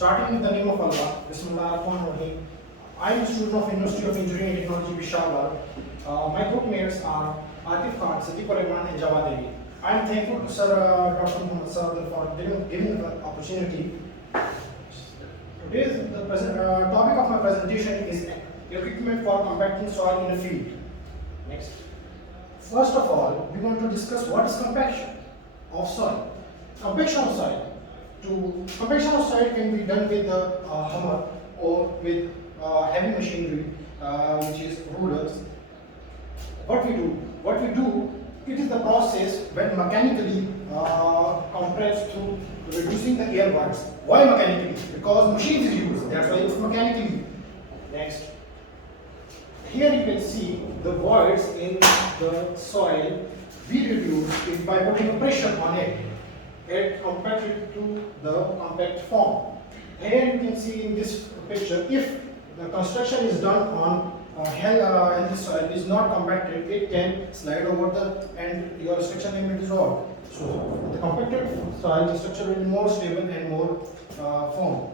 Starting with the name of Allah, Bismillahirrahmanirrahim. I am a student of University of Engineering and Technology, Peshawar. My groupmates are Atif Khan, Sadiq Rahman, and Jawad Ali. I am thankful to Sir Dr. Muhammad Sir for giving the opportunity. Today's topic of my presentation is equipment for compacting soil in a field. Next. First of all, we want to discuss what is compaction of soil. Compaction of soil. Compaction of soil can be done with a hammer or with heavy machinery, which is rulers. What we do, it is the process when mechanically compressed through reducing the air voids. Why mechanically? Because machines is used, that's why it's mechanically. Next. Here you can see the voids in the soil. We reduce it by putting a pressure on it. It compacts it to the compact form. Here you can see in this picture, if the construction is done on and the soil is not compacted, it can slide over and your structure can be dissolved. So the compacted soil, the structure will be more stable and more firm.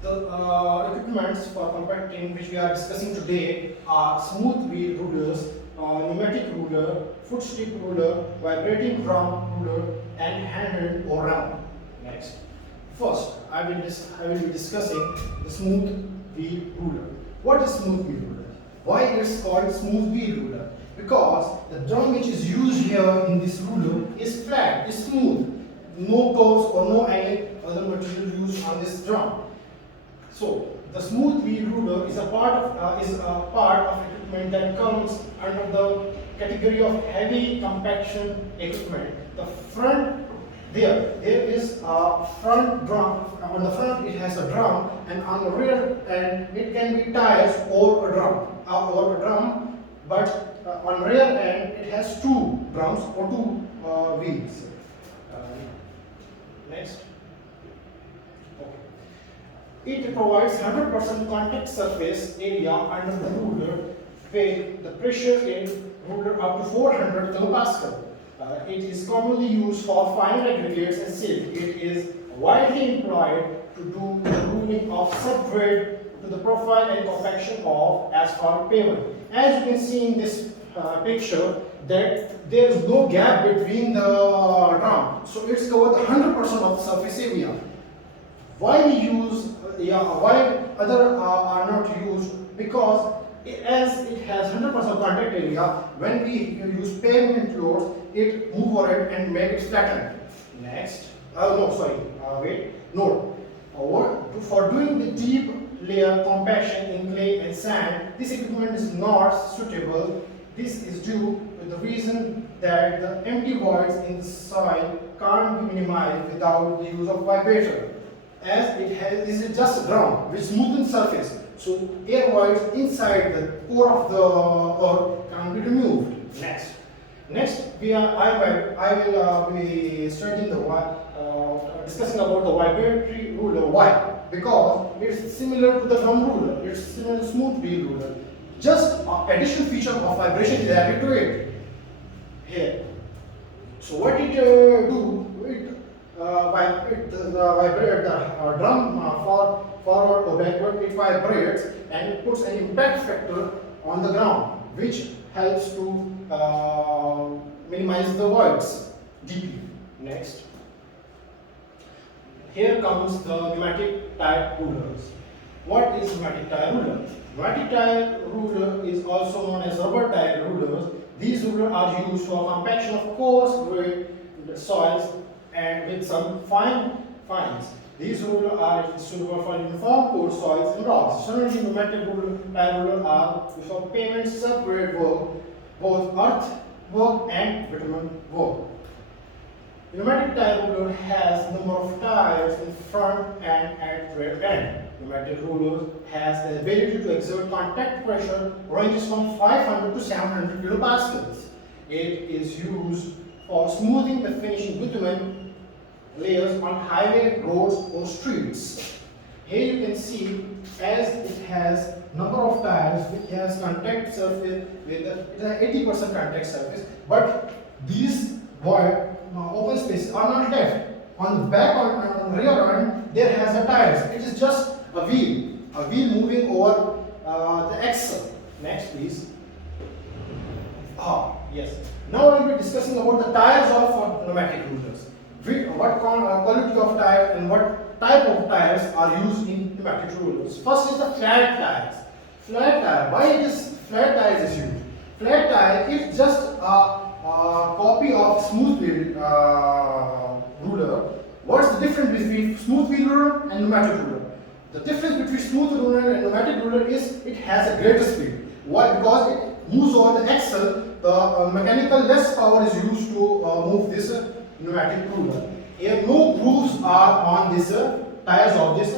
The equipments for compacting which we are discussing today are smooth wheel rulers, pneumatic ruler, foot stick ruler, vibrating drum ruler, and handheld or round. Next. First, I will be discussing the smooth wheel ruler. What is smooth wheel ruler? Why it is called smooth wheel ruler? Because the drum which is used here in this ruler is flat, is smooth. No curves or no any other material used on this drum. So the smooth wheel ruler is a part of equipment that comes under the category of heavy compaction equipment. The front there is a front drum. On the front it has a drum, and on the rear end it can be tires or a drum, but on rear end it has two drums or two wheels. Next. It provides 100% contact surface area under the ruler with the pressure in ruler up to 400 kilopascal. It is commonly used for fine aggregates and silt. It is widely employed to do the ruling of subgrade to the profile and compaction of asphalt pavement. As you can see in this picture, that there is no gap between the drum, so it's covered 100% of surface area. Why we use why other are not used? Because as it has 100% contact area, when we use pavement loads, it move over it and make it flatten. Next, for doing the deep layer compaction in clay and sand, this equipment is not suitable. This is due to the reason that the empty voids in the soil can't be minimized without the use of vibrator. As this is just a drum with smoothened surface, so air voids inside the core of the earth can be removed. Next, I will be studying discussing about the vibratory ruler. Why? Because it's similar to the drum ruler. It's similar to smooth wheel ruler. Just additional feature of vibration is added to it here. So what it do? Vibrate the drum forward or backward. It vibrates and it puts an impact factor on the ground, which helps to minimize the voids deeply. Next, here comes the pneumatic tire rulers. What is pneumatic tire ruler? Pneumatic tire ruler is also known as rubber tire rulers. These rulers are used for compaction of coarse grained soils and with some fines. These rulers are suitable for uniform coarse soils and rocks. Similarly, pneumatic tire rulers are used for pavement subgrade work, both earth work and bitumen work. Pneumatic tire ruler has number of tires in front and at rear end. Pneumatic ruler has the ability to exert contact pressure ranges from 500 to 700 kilopascals. It is used for smoothing the finishing bitumen layers on highway, roads or streets. Here you can see, as it has number of tires, which has contact surface with it has 80% contact surface, but these void open spaces are not left. on the back on the rear end there has a tires. It is just a wheel moving over the axle. Next, please. Yes. Now I will be discussing about the tires of pneumatic rulers. What quality of tire and what type of tires are used in pneumatic rulers. First is the flat tires. Flat tire. Why it is flat tires is used? Flat tire is just a copy of smooth wheel ruler. What's the difference between smooth wheel ruler and pneumatic ruler? The difference between smooth ruler and pneumatic ruler is it has a greater speed. Why? Because it moves over the axle. The mechanical less power is used to move this pneumatic ruler. Here no grooves are on this tires of this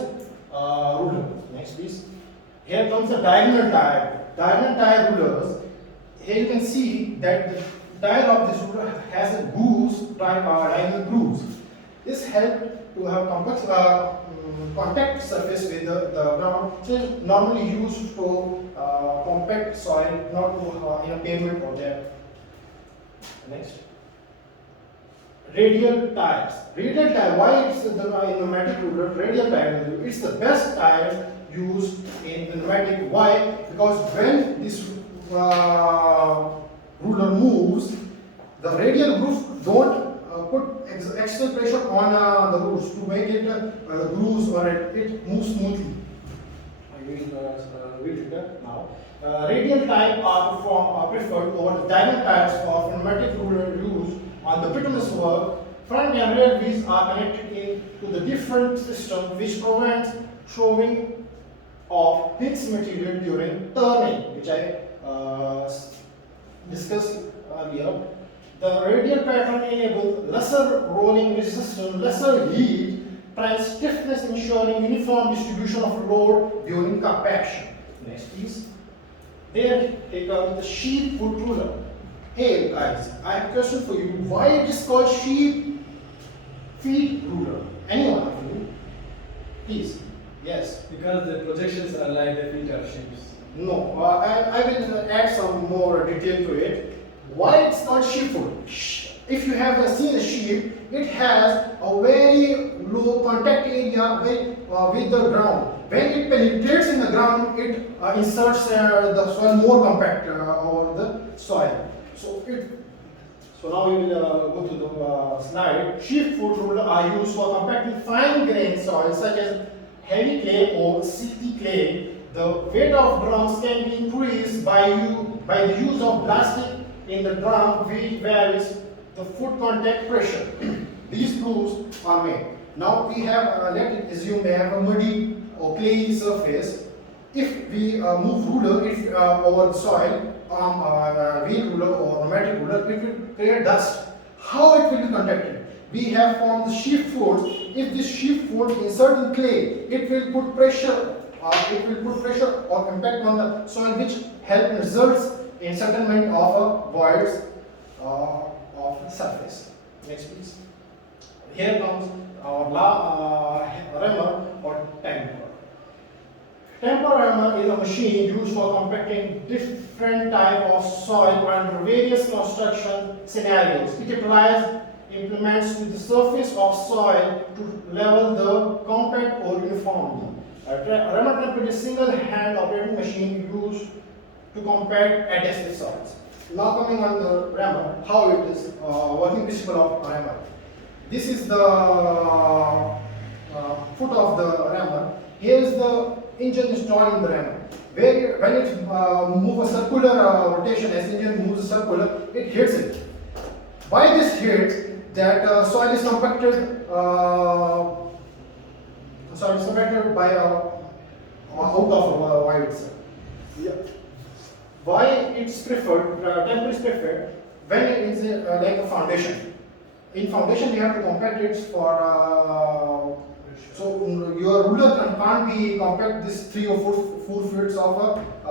ruler. Next, please. Here comes the diagonal tire. Diagonal tire rulers. Here you can see that the tire of this ruler has a diagonal grooves. This helps to have complex contact surface with the ground, which is normally used to compact soil, not to in a pavement or there. Next. Radial tires. Radial tire. Why it's the pneumatic ruler? Radial tire. It's the best tire used in the pneumatic. Why? Because when this ruler moves, the radial groove don't put extra pressure on the grooves to make it grooves or it moves smoothly. I will read it now. Radial tires are preferred over the diagonal tires for pneumatic ruler use on the bituminous work. Front and rear wheels are connected to the different system which prevents throwing of mixed material during turning, which I discussed earlier. The radial pattern enables lesser rolling resistance, lesser heat, and stiffness, ensuring uniform distribution of load during compaction. Next, please. There take out the sheep foot ruler. Hey guys, I have a question for you. Why it is called sheep feet ruler? Anyone of you? Please. Yes. Because the projections are like the feet of sheep. No, I will add some more detail to it. Why it's called sheep foot? If you have seen a sheep, it has a very low contact area with the ground. When it penetrates in the ground, it inserts the soil more compact over the soil. So now we will go to the slide. Sheep foot ruler are used for compacting fine grained soil such as heavy clay or silty clay. The weight of drums can be increased by the use of plastic in the drum, which varies the foot contact pressure. These grooves are made. Now we have, let's assume they have a muddy or clayey surface. If we move ruler over the soil, wheel ruler or pneumatic ruler, it will create dust. How it will be contacted? We have formed the sheep foot. If this sheep foot insert in clay, it will put pressure. Or impact on the soil, which results in settlement of voids of the surface. Next, please. Here comes our rammer or temper. Temper rammer is a machine used for compacting different type of soil under various construction scenarios. It implements with the surface of soil to level the compact or uniformly. A rammer temper is a single-hand operating machine used to compact adhesive soils. Now coming on the rammer, how it is working principle of rammer. This is the foot of the rammer. Here is the engine installed in the rammer. When it moves a circular rotation, as engine moves a circular, it hits it. By this hit, that soil is compacted. By out of voids. Yeah. Why it's preferred? Temper is preferred when it is like a foundation. In foundation, you have to compact it for. So your ruler can't be compact this 3 or 4 feet of a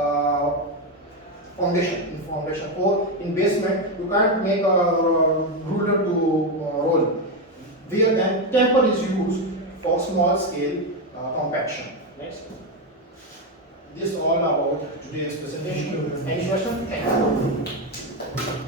foundation. In foundation or in basement, you can't make a ruler to roll. Where then temper is used for small scale compaction. Next. This is all about today's presentation. Any question? Thank you.